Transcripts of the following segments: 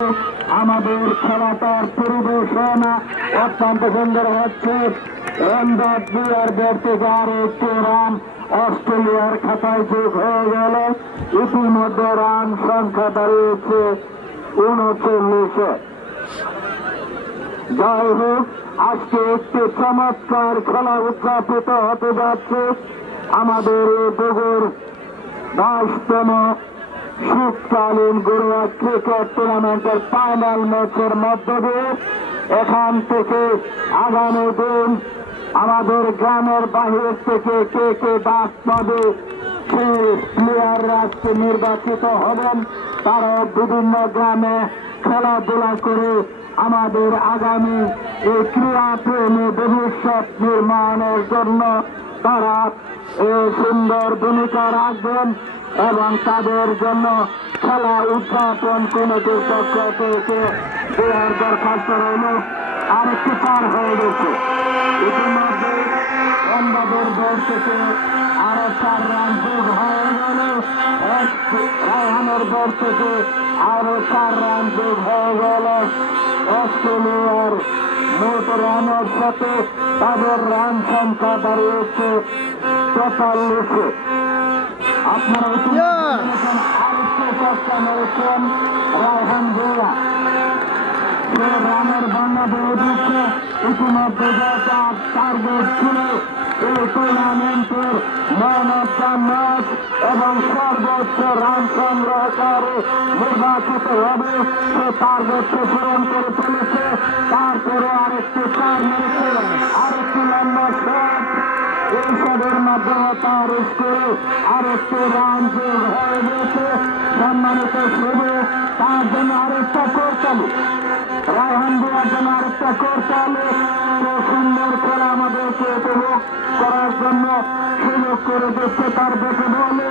আমাদের খেলাটার পরিবেশনা অত্যন্ত সুন্দর হচ্ছে। আর একটি রান অস্ট্রেলিয়ার খাতায় যোগ হয়ে গেল। ইতিমধ্যে রান সংখ্যা দাঁড়িয়েছে 39। যাই হোক, আজকে একটি চমৎকার খেলা উদযাপিত হতে যাচ্ছে আমাদের এই বগুড় 22তম শীতকালীন ঘরোয়া ক্রিকেট টুর্নামেন্টের ফাইনাল ম্যাচের মধ্য দিয়ে। এখান থেকে আগামী দিন আমাদের গ্রামের বাহির থেকে কে কে ডাক পাবে সেই প্লেয়াররা আজকে নির্বাচিত হবেন। তারা বিভিন্ন গ্রামে খেলাধুলা করে আমাদের আগামী এই ক্রীড়া প্রেমী ভবিষ্যৎ নির্মাণের জন্য তারা সুন্দর ভূমিকা রাখবেন এবং তাদের জন্য খেলা উদযাপন কমিটির পক্ষ থেকে দেওয়ার দরখাস্ত রইল। আরেকটি পার হয়ে গেছে। ইতিমধ্যে অন্যদের দল থেকে আরো 4 রান যোগ হয়ে গেল। রায়হানের দল থেকে আরো 4 রান যোগ হয়ে গেল। অস্ট্রেলিয়ার মোট রানের সাথে তাদের রান সংখ্যা দাঁড়িয়েছে 43। আপনারা আরেকটু চেষ্টা করেছেন রায়হান ভুঁইয়া। সে রানের বন্যা বয়ে দিচ্ছে। ইতিমধ্যে যে টার্গেট ছিল এই টুর্নামেন্টের ম্যান অফ দ্য ম্যাচ এবং সর্বোচ্চ রান সংগ্রহকারী নির্বাচিত হবে, সে টার্গেটকে পূরণ করে চলেছে। তারপরে আরেকটি 4 মেরেছে, আরেকটি লম্বা শট। এইসবের মাধ্যমে তার স্কোরে আরেকটি রান যোগ হয়ে গেছে। সম্মানিত শুধু তার জন্য আরেকটা করতালি, রায়হান ভুঁইয়ার জন্য আরেকটা করতালি। সুন্দর খেলা আমাদেরকে উপভোগ করার জন্য সুযোগ করে দিচ্ছে তার দেখে বলে।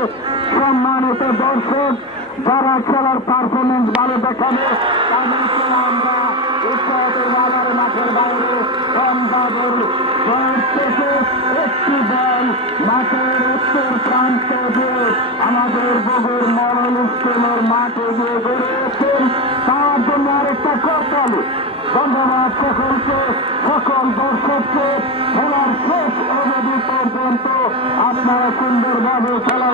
সম্মানিত দর্শক, যারা খেলার পারফরমেন্স ভালো দেখাবে তাদেরকে আমরা বাজার মাঠের বাইরে থেকে একটি দল মাঠের উত্তর প্রান্ত দিয়ে আমাদের বগুড় মডেল স্কুলের মাঠে গিয়ে গড়েছেন। তার জন্য আরেকটা করতালি। ধন্যবাদ সকলকে, সকল দর্শককে। খেলার শেষ অবধি পর্যন্ত আপনারা সুন্দরভাবে খেলা